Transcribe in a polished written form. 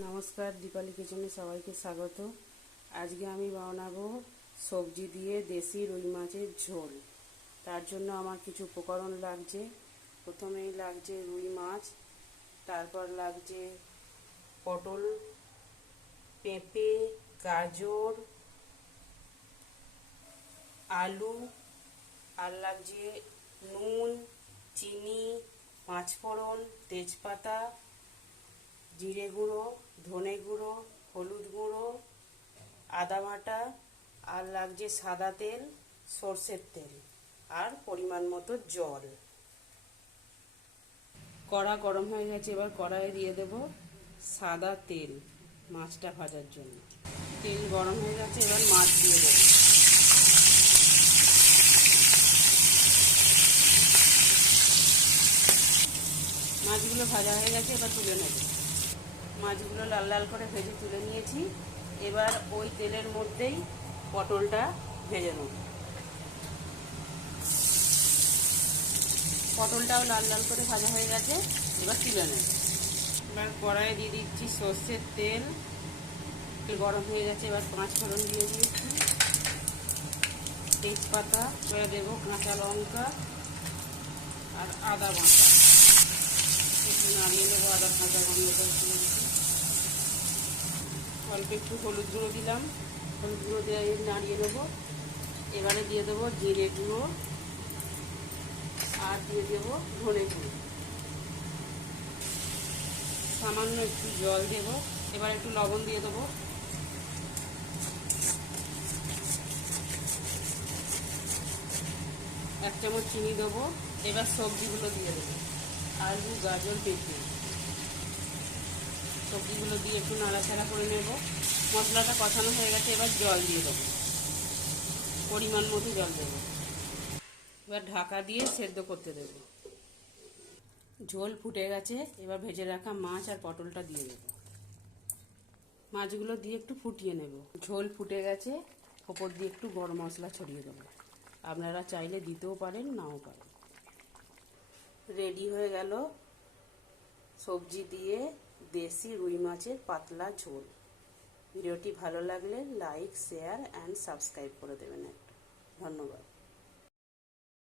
নমস্কার, দীপালি কিচেনে সবাইকে স্বাগত। আজকে আমি বানাবো সবজি দিয়ে দেশি রুই মাছের ঝোল। তার জন্য আমার কিছু উপকরণ লাগছে। প্রথমেই লাগছে রুই মাছ, তারপর লাগছে পটল, পেঁপে, গাজর, আলু, আর লাগছে নুন, চিনি, পাঁচফোড়ন, তেজপাতা, জিরে গুঁড়ো, ধনে গুঁড়ো, হলুদ গুঁড়ো, আদা বাটা, আর লাগছে সাদা তেল, সর্ষের তেল, আর পরিমাণ মতো জল। কড়া গরম হয়ে গেছে, এবার কড়াইয়ে দিয়ে দেব সাদা তেল মাছটা ভাজার জন্য। তেল গরম হয়ে গেছে, এবার মাছ দিয়ে দেব। মাছগুলো ভাজা হয়ে গেছে, এবার তুলে নেব। মাছগুলো লাল লাল করে ভেজে তুলে নিয়েছি। এবার ওই তেলের মধ্যেই পটলটা ভেজে নেব। পটলটাও লাল লাল করে ভাজা হয়ে গেছে, এবার তুলে নেব। এবার কড়াইয়ে দিয়ে দিচ্ছি সর্ষের তেল। গরম হয়ে গেছে, এবার পাঁচফোড়ন দিয়ে দিয়েছি, তেজপাতা, করে দেবো কাঁচা লঙ্কা আর আদা বাটা। একটু নাড়িয়ে নেবো, আদা কাঁচা গন্ধটা দিয়েছি। অল্প একটু হলুদ গুঁড়ো দিলাম, হলুদ গুঁড়ো দিয়ে নাড়িয়ে নেবো। এবারে দিয়ে দেবো জিরে গুঁড়ো, আর দিয়ে দেবো ধনে গুঁড়ো। সামান্য একটু জল দেব। এবার একটু লবণ দিয়ে দেবো। এক চামচ চিনি দেবো। এবার সবজিগুলো দিয়ে দেবো, আলু, গাজর, পেঁপে। সবজিগুলো দিয়ে একটু নাড়াচাড়া করে নেব। মশলাটা কষানো হয়ে গেছে, এবার জল দিয়ে দেবো, পরিমাণ মতো জল দেবো। এবার ঢাকা দিয়ে সেদ্ধ করতে দেবো। ঝোল ফুটে গেছে, এবার ভেজে রাখা মাছ আর পটলটা দিয়ে দেবো। মাছগুলো দিয়ে একটু ফুটিয়ে নেব। ঝোল ফুটে গেছে, ওপর দিয়ে একটু গরম মশলা ছড়িয়ে দেবো। আপনারা চাইলে দিতেও পারেন, নাও পারেন। রেডি হয়ে গেল সবজি দিয়ে দেশি রুই মাছের পাতলা ঝোল। ভিডিওটি ভালো লাগলে লাইক, শেয়ার অ্যান্ড সাবস্ক্রাইব করে দেবেন একটা। ধন্যবাদ।